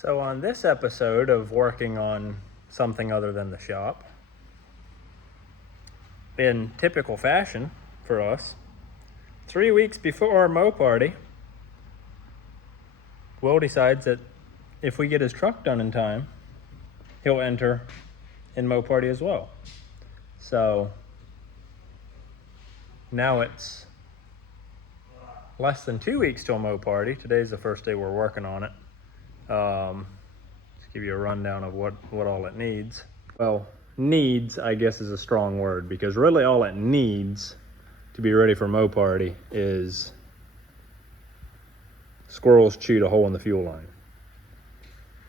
So on this episode of working on something other than the shop, in typical fashion for us, 3 weeks before our MoParty, Will decides that if we get his truck done in time, he'll enter in MoParty as well. So now it's less than 2 weeks till MoParty. Today's the first day we're working on it. To give you a rundown of what all it needs. Well, needs, I guess, is a strong word, because really all it needs to be ready for MoParty is squirrels chewed a hole in the fuel line.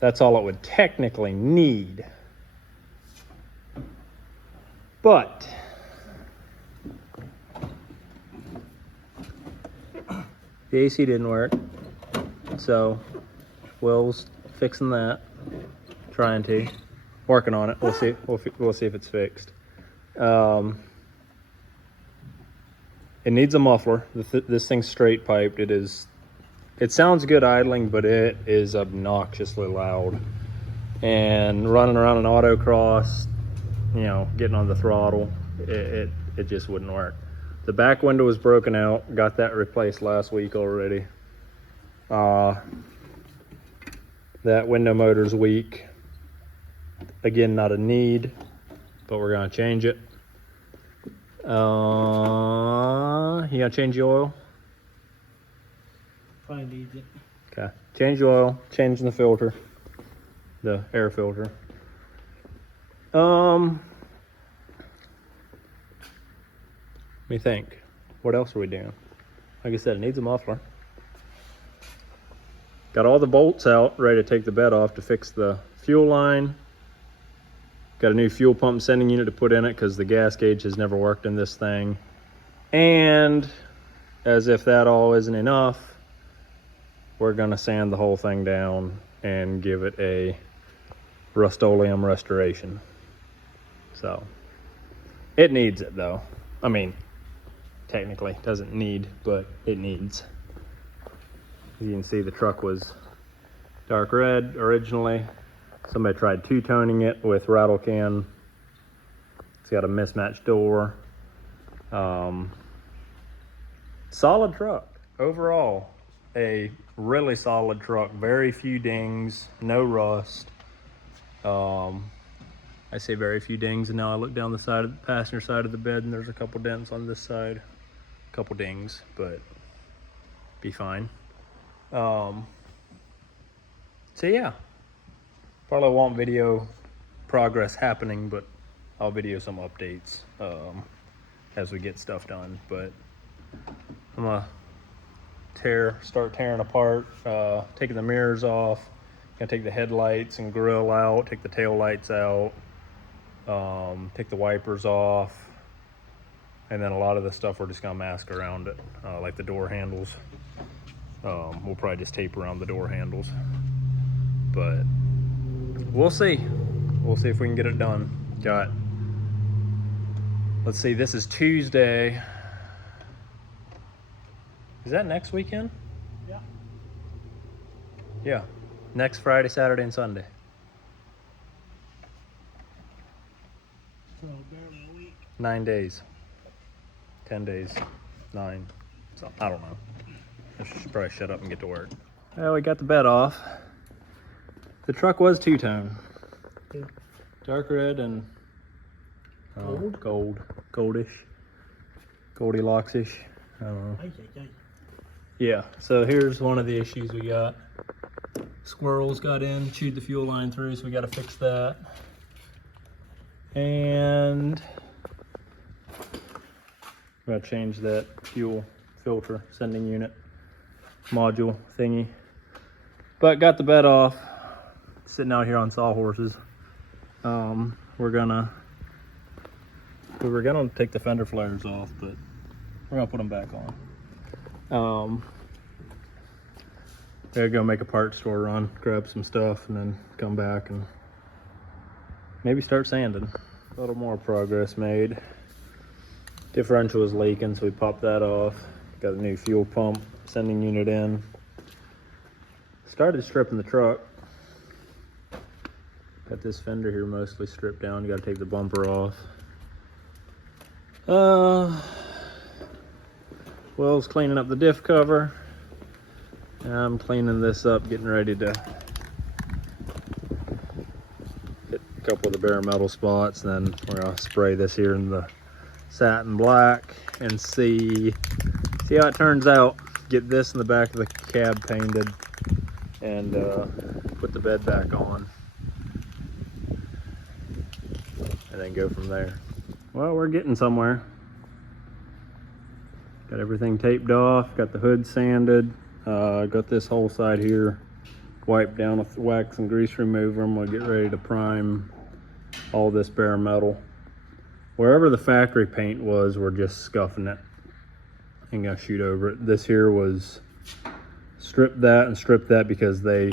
That's all it would technically need. But the AC didn't work, so Will's fixing that, trying to, working on it. We'll see. We'll see if it's fixed. It needs a muffler. This thing's straight piped. It sounds good idling, but it is obnoxiously loud. And running around an autocross, getting on the throttle, it just wouldn't work. The back window was broken out. Got that replaced last week already. That window motor's weak. Again, not a need, but we're gonna change it. You gotta change the oil? Probably needs it. Okay, change the oil, changing the filter, the air filter. Let me think. What else are we doing? Like I said, it needs a muffler. Got all the bolts out, ready to take the bed off to fix the fuel line. Got a new fuel pump sending unit to put in it because the gas gauge has never worked in this thing. And as if that all isn't enough, we're gonna sand the whole thing down and give it a Rust-Oleum restoration. So, it needs it though. I mean, technically it doesn't need, but it needs. As you can see, the truck was dark red originally. Somebody tried two-toning it with rattle can. It's got a mismatched door. Solid truck. Overall, a really solid truck. Very few dings, no rust. I say very few dings, and now I look down the side of the passenger side of the bed and there's a couple dents on this side. A couple dings, but be fine. So yeah, probably won't video progress happening, but I'll video some updates as we get stuff done. But I'm gonna start tearing apart, taking the mirrors off, gonna take the headlights and grill out, take the tail lights out, take the wipers off, and then a lot of the stuff we're just gonna mask around it, like the door handles. We'll probably just tape around the door handles, but we'll see. We'll see if we can get it done. Let's see, this is Tuesday. Is that next weekend? Yeah. Yeah, next Friday, Saturday, and Sunday. So barely a week. 9 days. 10 days. 9. So, I don't know. I should probably shut up and get to work. Well, we got the bed off. The truck was two-tone. Yeah. Dark red and goldish, Goldilocks-ish. I don't know. Yeah, so here's one of the issues we got. Squirrels got in, chewed the fuel line through, so we got to fix that. And we got to change that fuel filter sending unit module thingy. But got the bed off, sitting out here on sawhorses. We were gonna take the fender flares off, but we're gonna put them back on. Gotta go make a parts store run, grab some stuff, and then come back and maybe start sanding. A little more progress made. Differential was leaking, so we popped that off. Got a new fuel pump sending unit in. Started stripping the truck. Got this fender here mostly stripped down. You gotta take the bumper off. Will's cleaning up the diff cover. I'm cleaning this up, getting ready to hit a couple of the bare metal spots. Then we're gonna spray this here in the satin black and see how it turns out. Get this in the back of the cab painted and put the bed back on, and then go from there. Well, we're getting somewhere. Got everything taped off, got the hood sanded, got this whole side here wiped down with wax and grease remover. I'm gonna get ready to prime all this bare metal. Wherever the factory paint was, we're just scuffing it and gonna shoot over it. This here was strip that and strip that because they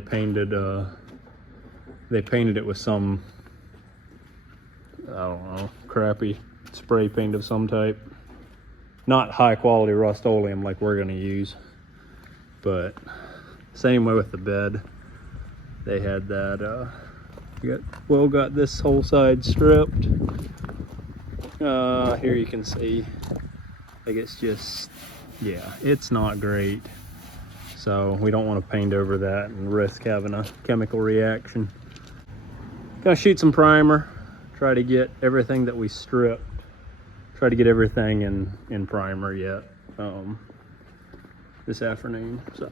painted it with some, I don't know, crappy spray paint of some type. Not high quality Rust-Oleum like we're gonna use, but same way with the bed. They had that, Will got this whole side stripped. Here you can see, like it's just, yeah, it's not great. So we don't want to paint over that and risk having a chemical reaction. Gonna shoot some primer, try to get everything that we stripped, try to get everything in primer yet this afternoon. So.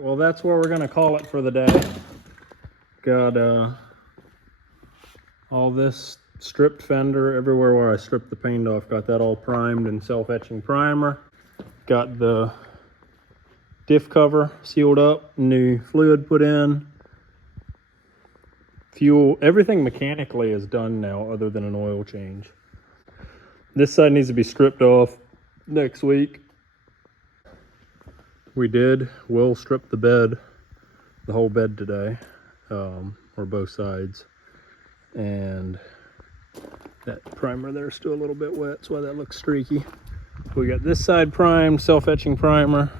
Well, that's where we're gonna call it for the day. Got all this stripped fender everywhere where I stripped the paint off. Got that all primed in self-etching primer. Got the diff cover sealed up, new fluid put in. Fuel, everything mechanically is done now other than an oil change. This side needs to be stripped off next week. We did. Will strip the bed, the whole bed today, or both sides. And that primer there is still a little bit wet, that's why that looks streaky. We got this side primed, self-etching primer.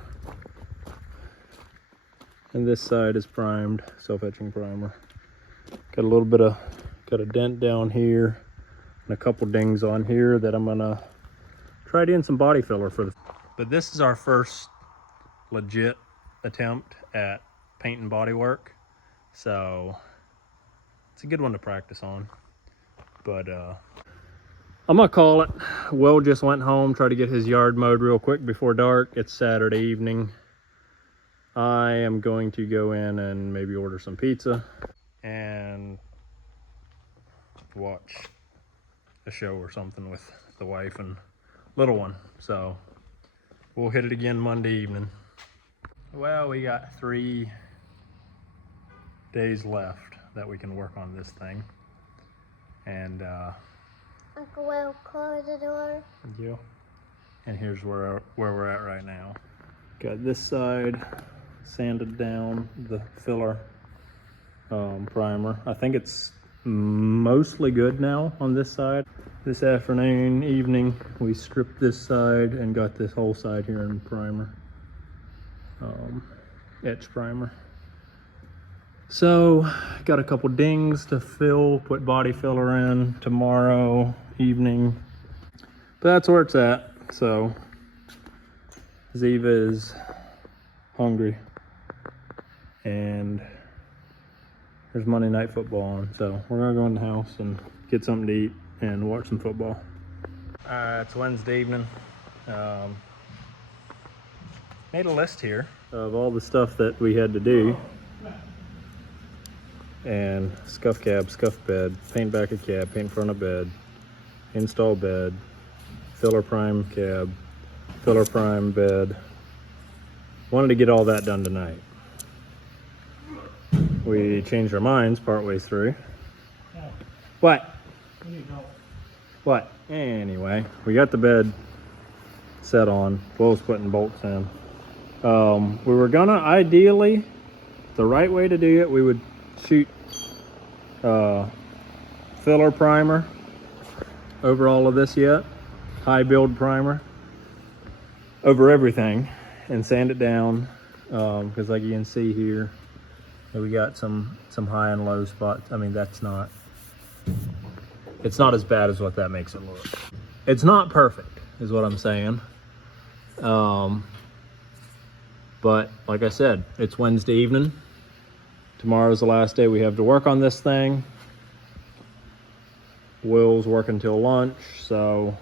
And this side is primed, self-etching primer. Got a little bit of, got a dent down here and a couple dings on here that I'm gonna try to in some body filler for the. But this is our first legit attempt at paint and body work, so it's a good one to practice on. But I'm gonna call it. Will just went home, tried to get his yard mowed real quick before dark. It's Saturday evening. I am going to go in and maybe order some pizza and watch a show or something with the wife and little one. So we'll hit it again Monday evening. Well, we got 3 days left that we can work on this thing. And Uncle Will, close the door. yeah. And here's where we're at right now. Got this side sanded down, the filler primer. I think it's mostly good now on this side. This afternoon, evening, we stripped this side and got this whole side here in primer, etch primer. So got a couple dings to fill, put body filler in tomorrow evening, but that's where it's at. So Ziva is hungry and there's Monday Night Football on, so we're gonna go in the house and get something to eat and watch some football. It's Wednesday evening. Made a list here of all the stuff that we had to do. And scuff cab, scuff bed, paint back of cab, paint front of bed, install bed, filler prime cab, filler prime bed. Wanted to get all that done tonight. We changed our minds partway through. What? What? Anyway, we got the bed set on. Will's putting bolts in. We were gonna, ideally, the right way to do it, we would shoot filler primer over all of this yet. High build primer over everything and sand it down. Because like you can see here, we got some high and low spots. I mean, it's not as bad as what that makes it look. It's not perfect, is what I'm saying. But like I said, it's Wednesday evening. Tomorrow's the last day we have to work on this thing. Will's working till lunch, so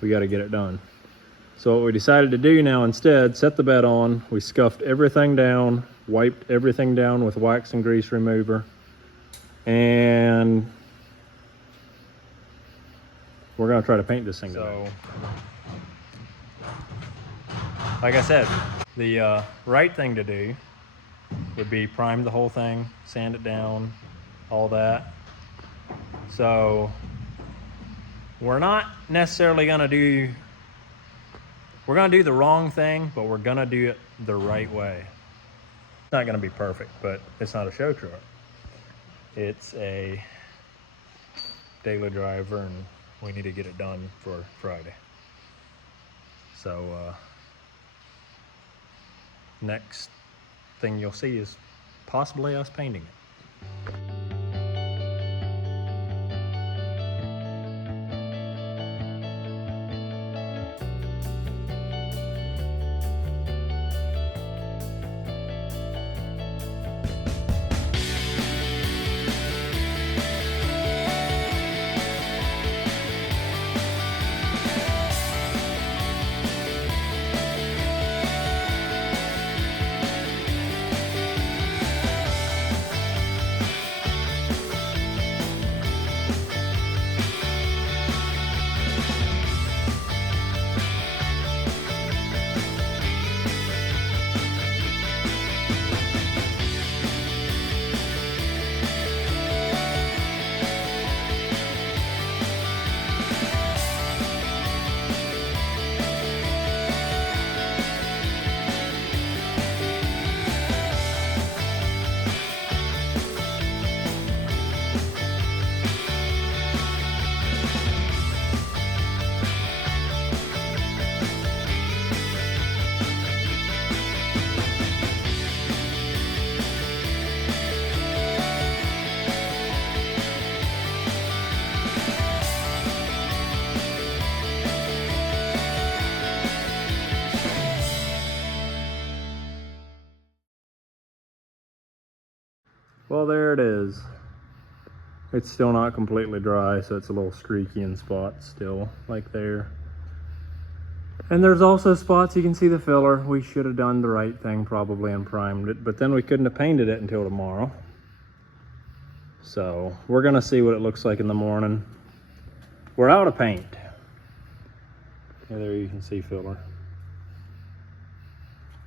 we got to get it done. So what we decided to do now instead, set the bed on. We scuffed everything down, wiped everything down with wax and grease remover, and we're gonna try to paint this thing. So, like I said, the right thing to do would be prime the whole thing, sand it down, all that. So we're not necessarily gonna do, we're gonna do the wrong thing, but we're gonna do it the right way. It's not gonna be perfect, but it's not a show truck. It's a daily driver and we need to get it done for Friday. So next thing you'll see is possibly us painting it. Well, there it is. It's still not completely dry, so it's a little streaky in spots still, like there. And there's also spots you can see the filler. We should have done the right thing probably and primed it, but then we couldn't have painted it until tomorrow. So we're gonna see what it looks like in the morning. We're out of paint. Yeah, there you can see filler.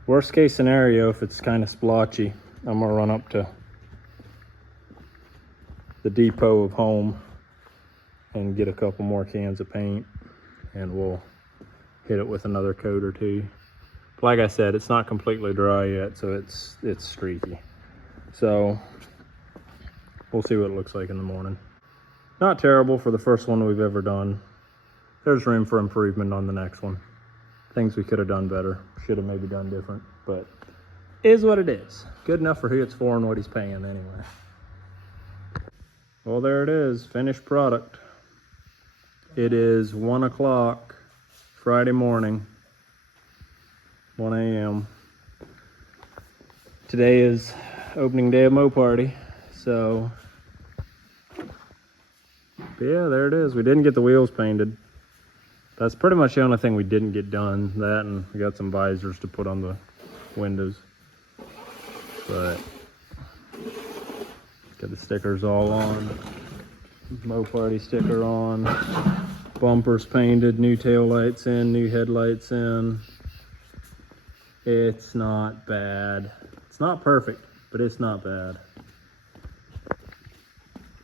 Worst case scenario, if it's kind of splotchy, I'm gonna run up to the depot of home and get a couple more cans of paint and we'll hit it with another coat or two. But like I said, it's not completely dry yet, so it's streaky. So We'll see what it looks like in the morning. Not terrible for the first one we've ever done. There's room for improvement on the next one. Things we could have done better. Should have maybe done different, but is what it is. Good enough for who it's for and what he's paying anyway. Well, there it is, finished product. It is 1 o'clock Friday morning, 1 a.m. Today is opening day of MoParty, so yeah, there it is. We didn't get the wheels painted. That's pretty much the only thing we didn't get done. That, and we got some visors to put on the windows. But got the stickers all on. MoParty sticker on. Bumpers painted, new tail lights in, new headlights in. It's not bad. It's not perfect, but it's not bad.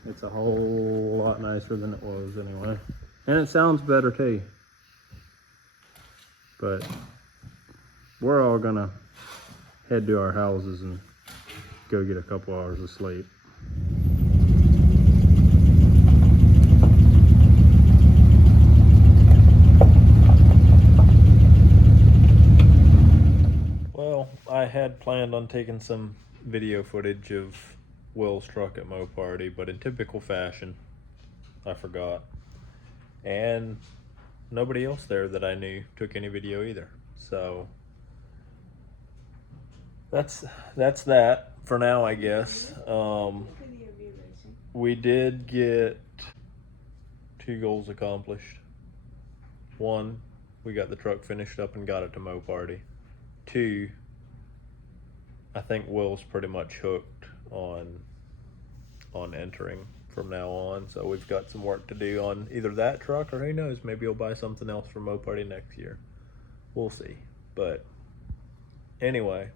It's a whole lot nicer than it was anyway. And it sounds better too. But we're all gonna head to our houses and go get a couple hours of sleep. Well, I had planned on taking some video footage of Will's truck at MoParty, but in typical fashion, I forgot. And nobody else there that I knew took any video either. So that's that for now, I guess. We did get 2 goals accomplished. 1, we got the truck finished up and got it to MoParty. 2, I think Will's pretty much hooked on entering from now on, so we've got some work to do on either that truck, or who knows, maybe he'll buy something else for MoParty next year. We'll see. But anyway,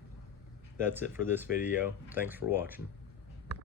that's it for this video. Thanks for watching.